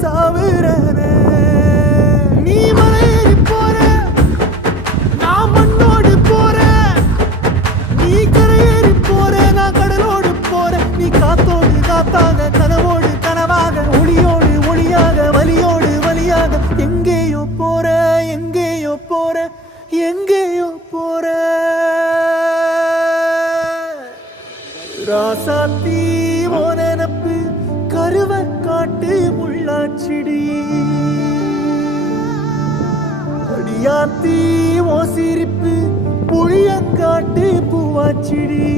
சாவுறனே. நீ மலையேறி போற, நான் மண்ணோடு போறேன். நீ கரையேறி போற, நான் கடலோடு போறேன். நீ காத்தோடு காத்தாக, கனவோடு கனவாக, ஒளியோடு ஒளியாக, வலியோடு வலியாக, எங்கேயோ போற, எங்கேயோ போற, எங்கேயோ போற. ராசாத்தி ஓ நினப்பு கருவ காட்டு முள்ளாச்சிடி. அடியாத்தி ஓ சிரிப்பு புளியங்காட்டு பூவாச்சிடி.